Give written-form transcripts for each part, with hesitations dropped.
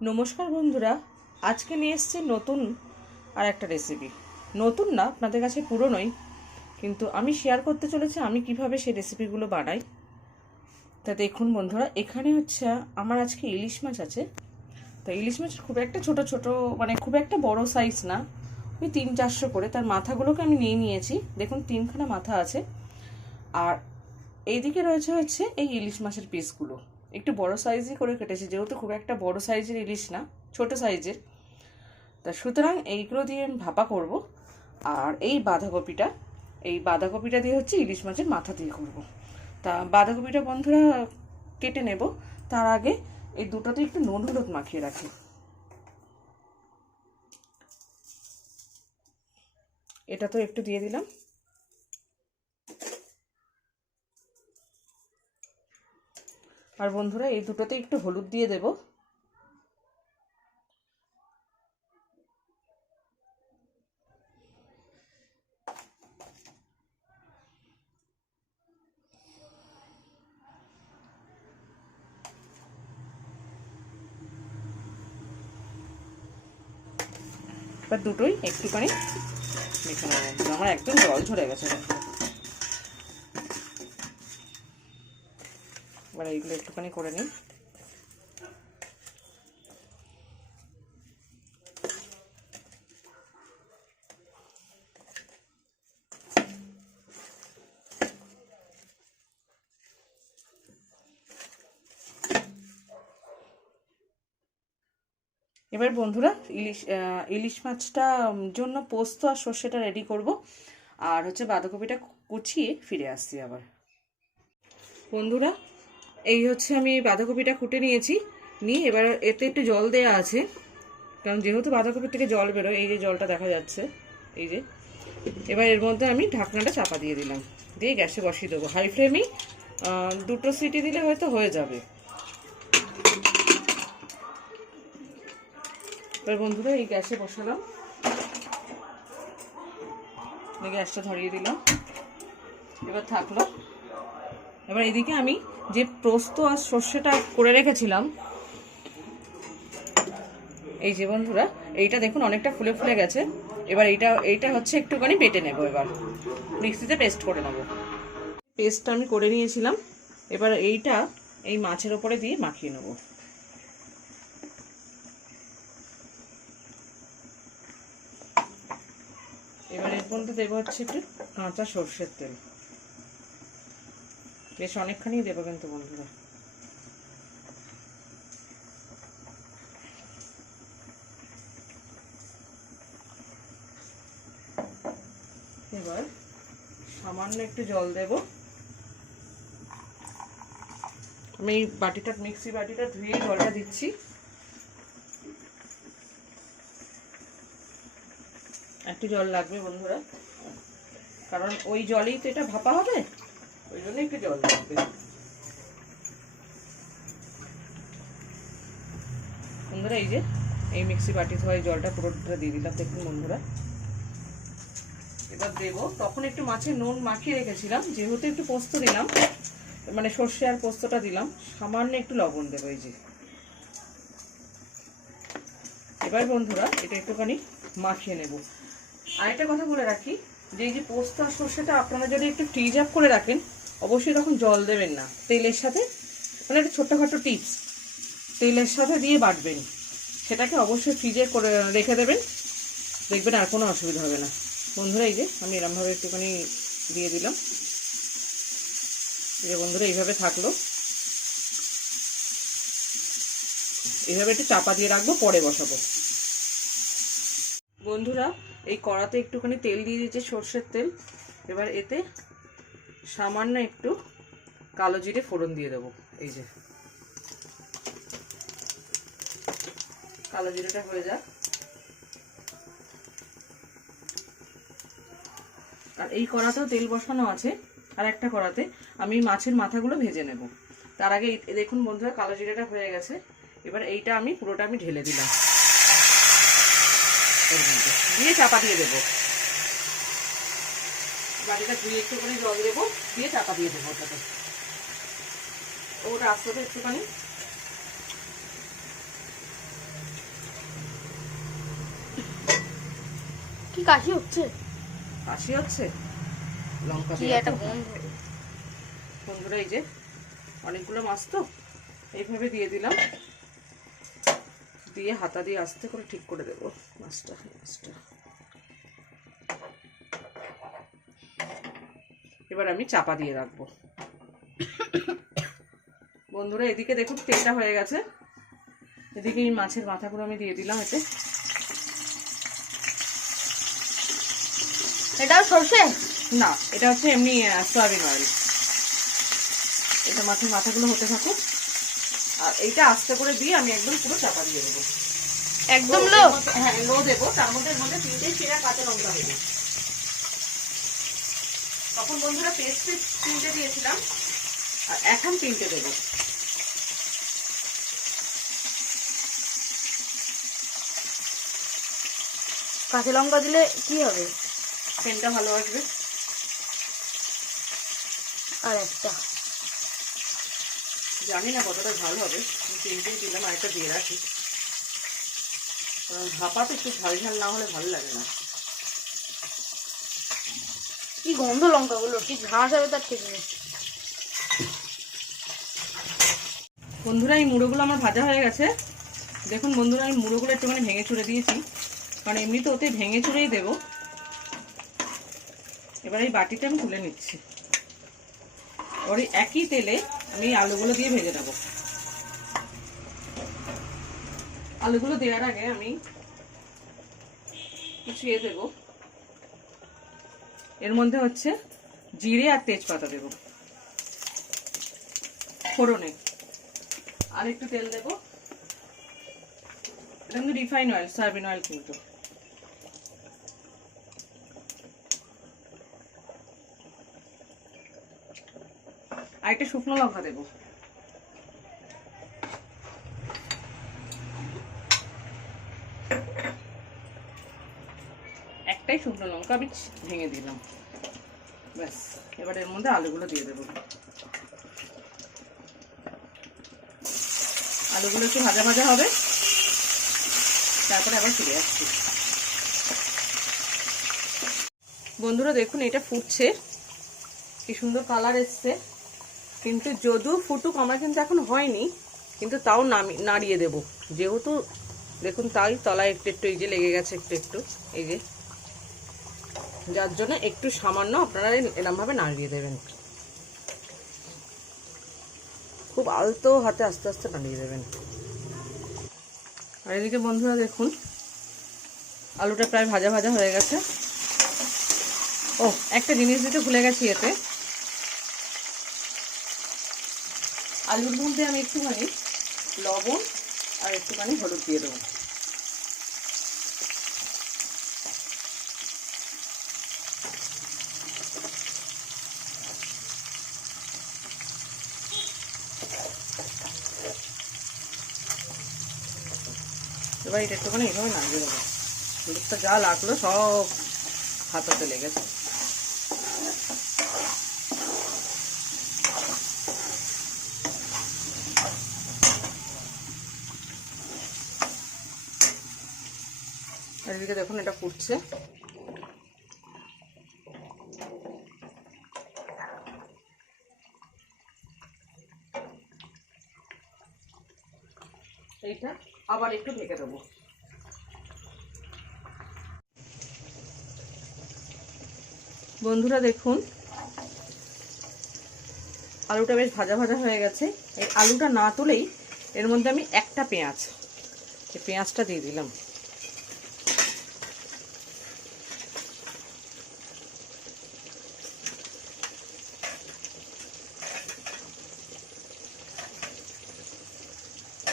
নমস্কার বন্ধুরা, আজকে নিয়ে এসেছি নতুন আর একটা রেসিপি। নতুন না, আপনাদের কাছে পুরনোই, কিন্তু আমি শেয়ার করতে চলেছি আমি কিভাবে সেই রেসিপিগুলো বানাই। তা দেখুন বন্ধুরা, এখানে হচ্ছে আমার আজকে ইলিশ মাছ আছে। তো ইলিশ মাছ খুব একটা ছোট ছোট, মানে খুব একটা বড় সাইজ না, ওই 300-400 করে। তার মাথাগুলোকে আমি নিয়ে নিয়েছি, দেখুন 3খানা মাথা আছে। আর এইদিকে রয়েছে এই ইলিশ মাছের পিসগুলো, একটু বড় সাইজই করে কেটেছি, যেহেতু খুব একটা বড় সাইজের ইলিশ না, ছোট সাইজের। তা সুতরাং এইগুলো দিয়ে আমি ভাপা করব। আর এই বাঁধাকপিটা দিয়ে হচ্ছে ইলিশ মাছের মাথা দিয়ে করব। তা বাঁধাকপিটা বন্ধুরা কেটে নেব, তার আগে এই দুটোতে একটু নুন হলুদ মাখিয়ে রাখি। এটা তো একটু দিয়ে দিলাম। আর বন্ধুরা এই দুটোতে একটু হলুদ দিয়ে দেব। এবার দুটোই একটুখানি মেখে নেব। আমার একদম জল ঝরে গেছে। এবার এইগুলো একটুখানি করে নিই। এবার বন্ধুরা ইলিশ মাছটা জন্য পোস্ত আর সর্ষেটা রেডি করব। আর হচ্ছে বাঁধাকপিটা কুচিয়ে ফিরে আসছি আবার। বন্ধুরা এই হচ্ছে আমি বাঁধাকপিটা কুটে নিয়েছি, নিয়ে এবার এতে একটু জল দেয়া আছে, কারণ যেহেতু বাঁধাকপির থেকে জল বেরোয়, এই যে জলটা দেখা যাচ্ছে, এই যে। এবার এর মধ্যে আমি ঢাকনাটা চাপা দিয়ে দিলাম, দিয়ে গ্যাসে বসিয়ে দেবো হাই ফ্লেমেই। 2টো সিটি দিলে হয়তো হয়ে যাবে। এবার বন্ধুরা এই গ্যাসে বসালাম, গ্যাসটা ধরিয়ে দিলাম, এবার থাকলো। এবার এদিকে আমি যে পোস্ত আর সর্ষেটা করে রেখেছিলাম, এই যে বন্ধুরা, এইটা দেখুন অনেকটা ফুলে ফুলে গেছে। এবার এইটা হচ্ছে একটুখানি বেটে নেব, এবার মিক্সিতে পেস্ট করে নেব। পেস্টটা আমি করে নিয়েছিলাম, এবার এইটা এই মাছের ওপরে দিয়ে মাখিয়ে নেব। এবার এর মধ্যে দেবো হচ্ছে একটু কাঁচা সর্ষের তেল, বেশ অনেকখানি দেবো কিন্তু বন্ধুরা। এবার সামান্য একটু জল দেব। আমি মিক্সি বাটিটা ধুয়ে জলটা দিচ্ছি। একটু জল লাগবে বন্ধুরা, কারণ ওই জলেই তো এটা ভাপা হবে, ওই জন্য একটু জল লাগবে। বন্ধুরা এই যে এই মিক্সি বাটি ধোয়া জলটা পুরোটা দিয়ে দিলাম, দেখুন বন্ধুরা। এবার দেবো, তখন একটু মাছে নুন মাখিয়ে রেখেছিলাম, যেহেতু একটু পোস্ত দিলাম, মানে সর্ষে আর পোস্তটা দিলাম, সামান্য একটু লবণ দেবো, এই যে। এবার বন্ধুরা এটা একটুখানি মাখিয়ে নেব। আরেকটা কথা বলে রাখি, যে এই যে পোস্ত আর সর্ষেটা আপনারা যদি একটু ফ্রিজ আপ করে রাখেন, অবশ্যই তখন জল দেবেন না, তেলের সাথে, মানে একটা ছোট্টখাটো টিপস, তেলের সাথে দিয়ে বাটবেন, সেটাকে অবশ্যই ফ্রিজে করে রেখে দেবেন, দেখবেন আর কোনো অসুবিধা হবে না। বন্ধুরা এই যে আমি এরমভাবে একটুখানি দিয়ে দিলাম, এই যে বন্ধুরা এইভাবে থাকলো। এইভাবে একটু চাপা দিয়ে রাখবো, পরে বসাবো। বন্ধুরা এই কড়াতে একটুখানি তেল দিয়ে দিয়েছি, সর্ষের তেল। এবার এতে সামান্য একটু কালো জিরে ফোড়ন দিয়ে দেবো, এই যে কালো জিরেটা হয়ে যাক। আর এই কড়াতেও তেল বসানো আছে, আর একটা কড়াতে আমি মাছের মাথাগুলো ভেজে নেব। তার আগে দেখুন বন্ধুরা কালো জিরেটা হয়ে গেছে। এবার এইটা আমি পুরোটা ঢেলে দিলাম, দিয়ে চাপা দিয়ে দেবো। বাটিটা ধুয়ে একটুখানি জল দেবো, দিয়ে চাপা দিয়ে দেবো ওটাতে। ওটা আস্তে একটুখানি কি কাশি হচ্ছে? কাশি হচ্ছে, লঙ্কা কি দিয়ে একটা গন্ধ। বন্ধুরা এই যে অনেকগুলো মাছ তো এইভাবে দিয়ে দিলাম, দিয়ে হাতা দিয়ে আস্তে করে ঠিক করে দেবো মাছটা। এবার আমি চাপা দিয়ে রাখবো। বন্ধুরা এদিকে দেখুন তেলটা হয়ে গেছে, এদিকে এই মাছের মাথাগুলো আমি দিয়ে দিলাম এতে। এটাও সরষে না, এটা হচ্ছে এমনি সয়াবিন অয়েল। এটা মাছের মাথাগুলো হতে থাকুক, আর এইটা আস্তে করে দিয়ে আমি একদম পুরো চাপা দিয়ে দেবো। একদম লো? হ্যাঁ লো দেবো। তার মধ্যে 3টে চেরা কাঁচা লঙ্কা দেবো। তখন বন্ধুরা পেস্ট 3টে দিয়েছিলাম, আর এখন 3টে দেবো। কাঁচা লঙ্কা দিলে কি হবে? সেন্টটা ভালো আসবে। আর একটা জানি না কতটা ঝাল হবে, 3টেই দিলাম, আর একটা দিয়ে রাখি, কারণ ভাপাতে একটু ঝাল ঝাল না হলে ভালো লাগে না। কি গন্ধ লঙ্কাগুলো, কি ঝাঁস হবে তার ঠিক নেই। বন্ধুরা এই মুড়োগুলো আমার ভাজা হয়ে গেছে। দেখুন বন্ধুরা আমি মুড়োগুলো একটুখানি ভেঙে চুড়ে দিয়েছি, কারণ এমনি তো ওতে ভেঙে চুড়েই দেবো। এবার এই বাটিটা আমি তুলে নিচ্ছি। ওর একই তেলে আমি আলুগুলো দিয়ে ভেজে নেব। আলুগুলো দেওয়ার আগে আমি কিছু দেবো, এর মধ্যে হচ্ছে জিরে আর তেজপাতা দেব ফোড়নে, আর একটু তেল দেবো। এটা কিন্তু রিফাইন অয়েল, সয়াবিন অয়েল কিন্তু। আর একটা শুকনো লঙ্কা দেবো। একটাই শুকনো লঙ্কা আমি ভেঙে দিলাম, ব্যাস। এবার এর মধ্যে আলুগুলো দিয়ে দেবো। আলুগুলো একটু ভাজা ভাজা হবে, তারপরে আবার ফিরে আসছি। বন্ধুরা দেখুন এটা ফুটছে, কি সুন্দর কালার এসছে। কিন্তু যদিও ফুটুক, আমার কিন্তু এখন হয়নি, কিন্তু তাও নাড়িয়ে দেব, যেহেতু দেখুন তাই তলায় একটু একটু এই যে লেগে গেছে একটু একটু, এই যে, যার জন্য একটু সামান্য আপনারা এরমভাবে নাড়িয়ে দেবেন। খুব আলতো হাতে আস্তে আস্তে নাড়িয়ে দেবেন। আর এদিকে বন্ধুরা দেখুন আলুটা প্রায় ভাজা ভাজা হয়ে গেছে। ও একটা জিনিস দিতে ভুলে গেছি, এতে আলুর মধ্যে আমি একটুখানি লবণ আর একটুখানি হলুদ দিয়ে দেবো। এবার এটা একটুখানি এইভাবে নাড়িয়ে দেবো। হলুদটা যা লাগলো সব হাতাতে লেগেছে। আর এদিকে দেখুন এটা ফুটছে। এইটা আবার একটু ঢেকে দেবো। বন্ধুরা দেখুন আলুটা বেশ ভাজা ভাজা হয়ে গেছে। এই আলুটা না তুলেই এর মধ্যে আমি একটা পেঁয়াজ, এই পেঁয়াজটা দিয়ে দিলাম।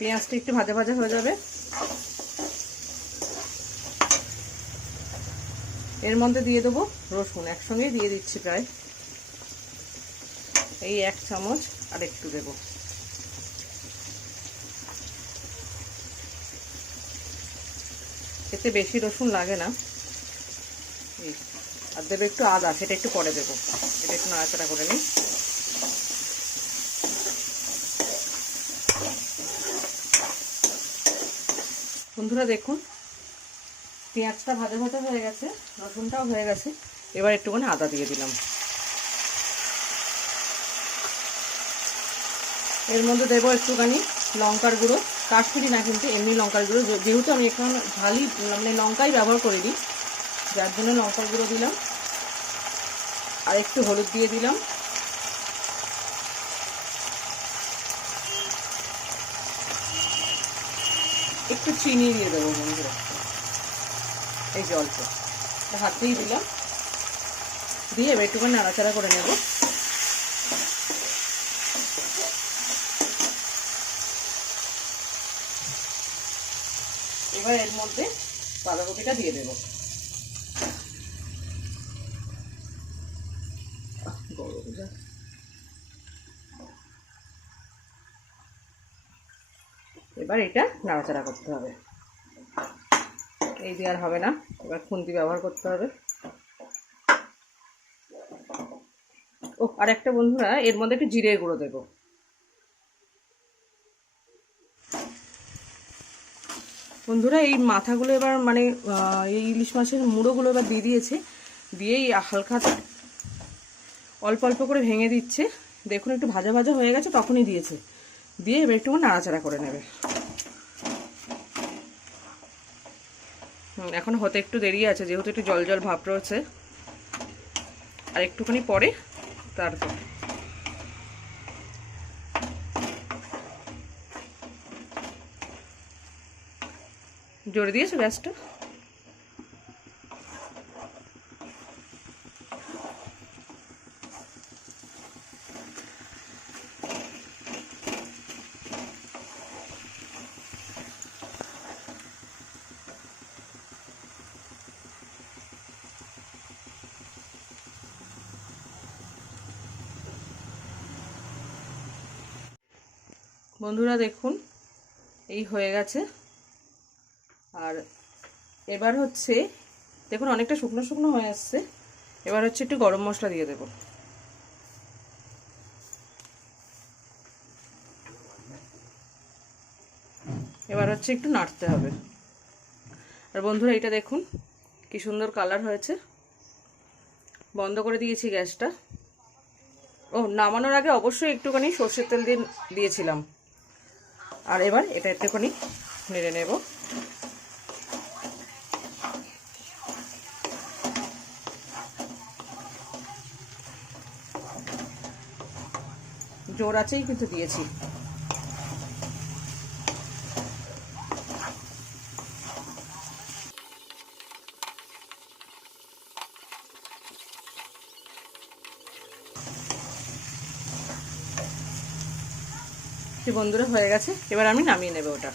পেঁয়াজটা একটু ভাজা ভাজা হয়ে যাবে, এর মধ্যে দিয়ে দেবো রসুন, একসঙ্গেই দিয়ে দিচ্ছি প্রায় এই 1 চামচ, আর একটু দেবো। এতে বেশি রসুন লাগে না। আর দেবে একটু আদা, সেটা একটু পরে দেবো। এটা একটু নাড়াচাড়া করে নিই। বন্ধুরা দেখুন পেঁয়াজটা ভাজা ভাজা হয়ে গেছে, রসুনটাও হয়ে গেছে। এবার একটুখানি আদা দিয়ে দিলাম। এর মধ্যে দেবো একটুখানি লঙ্কার গুঁড়ো, কাশ্মীরি না কিন্তু এমনি লঙ্কার গুঁড়ো, যেহেতু আমি এখন ঝালই মানে লঙ্কাই ব্যবহার করে দিই, যার জন্য লঙ্কার গুঁড়ো দিলাম। আর একটু হলুদ দিয়ে দিলাম। একটু চিনি দিয়ে দেবো বন্ধুরা, এই যে অল্প হাতেই দিলাম, দিয়ে এবার একটুখানি নাড়াচাড়া করে নেব। এবার এর মধ্যে বাঁধাকপিটা দিয়ে দেবো। এবার এটা নাড়াচাড়া করতে হবে, এই দিয়ে আর হবে না, এবার খুন্তি ব্যবহার করতে হবে। ও আর একটা বন্ধুরা, এর মধ্যে একটু জিরে গুঁড়ো দেবো। বন্ধুরা এই মাথাগুলো এবার মানে এই ইলিশ মাছের মুড়োগুলো এবার দিয়ে দিয়েছে, দিয়েই হালকা অল্প অল্প করে ভেঙে দিচ্ছে। দেখুন একটু ভাজা ভাজা হয়ে গেছে, তখনই দিয়েছে, দিয়ে এবার একটু নাড়াচাড়া করে নেবে। এখন হতে একটু দেরি আছে, যেহেতু একটু জল জল ভাব রয়েছে, আর একটুখানি পরে তারপর জোরে দিয়েছে গ্যাসটা। বন্ধুরা দেখুন এই হয়ে গেছে। আর এবার হচ্ছে দেখুন অনেকটা শুকনো শুকনো হয়ে আসছে, এবার হচ্ছে একটু গরম মশলা দিয়ে দেব। এবার হচ্ছে একটু নাড়তে হবে। আর বন্ধুরা এটা দেখুন কি সুন্দর কালার হয়েছে। বন্ধ করে দিয়েছি গ্যাসটা। ও নামানোর আগে অবশ্যই একটুখানি সর্ষের তেল দিয়েছিলাম। আর এবার এটা একটুখানি নেড়ে নেব। জোর আছেই কিন্তু দিয়েছি। বন্ধুরা হয়ে গেছে, এবার আমি নামিয়ে নেব ওটা।